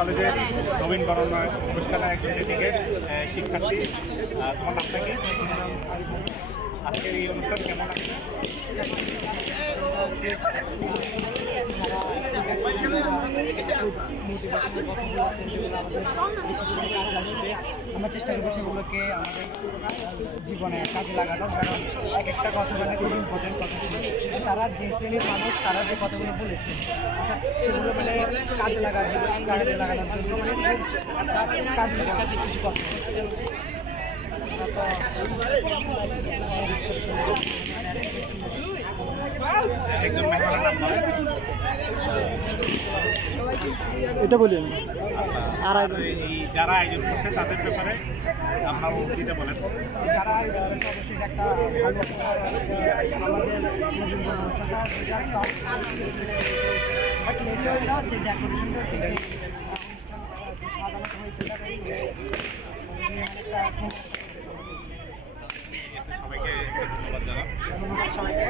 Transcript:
কলেজের নবীনবরণ অনুষ্ঠানে একজন এদিকে শিক্ষার্থী। তোমার নামটা কি? আজকের এই অনুষ্ঠান কেমন লাগছে? আমরা চেষ্টা করবো সেগুলোকে আমাদের জীবনে কাজে লাগানো, কারণ এক একটা কথা মানে খুব ইম্পর্টেন্ট কথা ছিল। তারা যে শ্রেণীর মানুষ, তারা যে কথাগুলো বলেছে সেগুলো মানে কাজে লাগানোর জন্য কার্যকর কিছু কথা। একজন মেহমানের নাম বলেন। এটা বলি আমি। আর যারা আয়োজন করছে তাদের ব্যাপারে আপনার অনুভূতিটা বলেন। যারা আয়োজন করছে অবশ্যই একটা ভালো আমাদের যে ডেকোরেশনটা হয়েছে, যে অনুষ্ঠানটা সাজানো হয়েছে সবাইকে ধন্যবাদ জানাই। সবাইকে।